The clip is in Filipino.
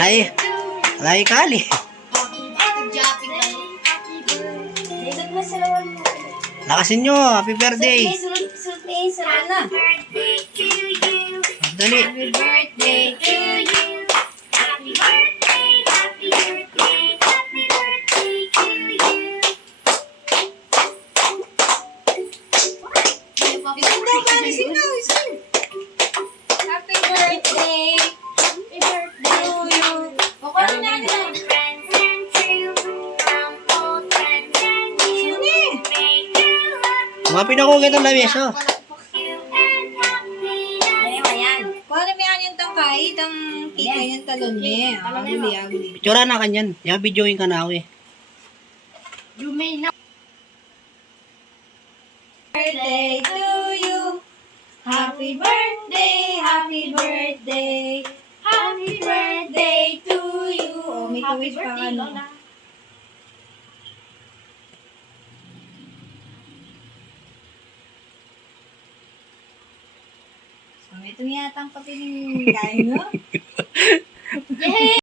Alay kali. Japping lang. Isot mo sa lawan mo. Lakasin nyo. Happy birthday. Sulit na yung sarana. Dali. Happy birthday to you. Happy birthday, happy birthday, happy birthday to you. Happy birthday. Happy birthday to you. Okay na na. Umapin ako kitang lamis, oh. Kung ano may anyang tangkay, itang kita yung talon niya. Agli. Pictura na kanyan. Yung videoin ka na ako eh. You may not. Birthday to you. Happy birthday, happy birthday. Happy birthday to you. Oh, may kawis pa ka no. So, ito yata ang kapiling kain, no? Yay!